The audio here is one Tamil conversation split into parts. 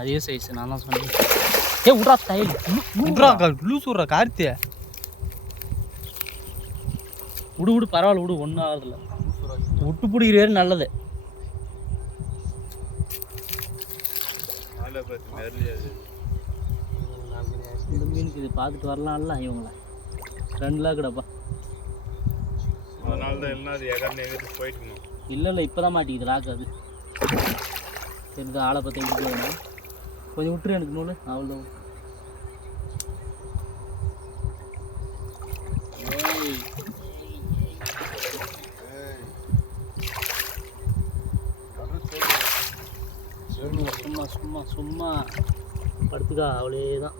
அதே சைஸ் நான் தான் சொன்னேன். விட்றா ஸ்டைல் விட்றா லூஸ் விட்றா கார்த்திய விடு பரவாயில்ல விடு ஒன்றும் ஆகுதில்ல. விட்டு பிடிக்கிற நல்லது. இந்த மீனுக்கு இது பார்த்துட்டு வரலாம்ல இவங்கள 2 லாக் கிடப்பா. இல்லை இப்போ தான் மாட்டிக்குது லாக். அது தெரிஞ்ச ஆளை பற்றி எப்படி வேணும் கொஞ்சம் விட்டுரு எனக்கு நூல் அவ்வளோதான். சும்மா சும்மா சும்மா படுத்துக்கா அவ்வளேதான்.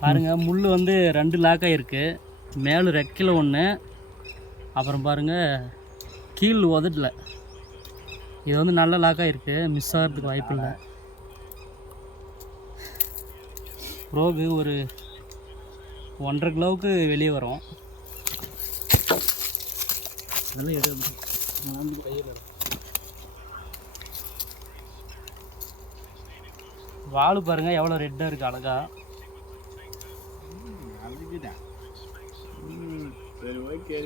பாருங்க முள் வந்து 2 லாக்காக இருக்குது. மேலே ரெக்கில் 1, அப்புறம் பாருங்கள் கீழ் உதட்டல. இது வந்து நல்ல லாக்காக இருக்குது, மிஸ் ஆகிறதுக்கு வாய்ப்பு இல்லை. ரோகு ஒரு 1.5 கிலோவுக்கு வெளியே வரும். அதெல்லாம் எடு வால் பாருங்கள் எவ்வளோ ரெட்டாக இருக்குது அழகா. சரி ஓகே.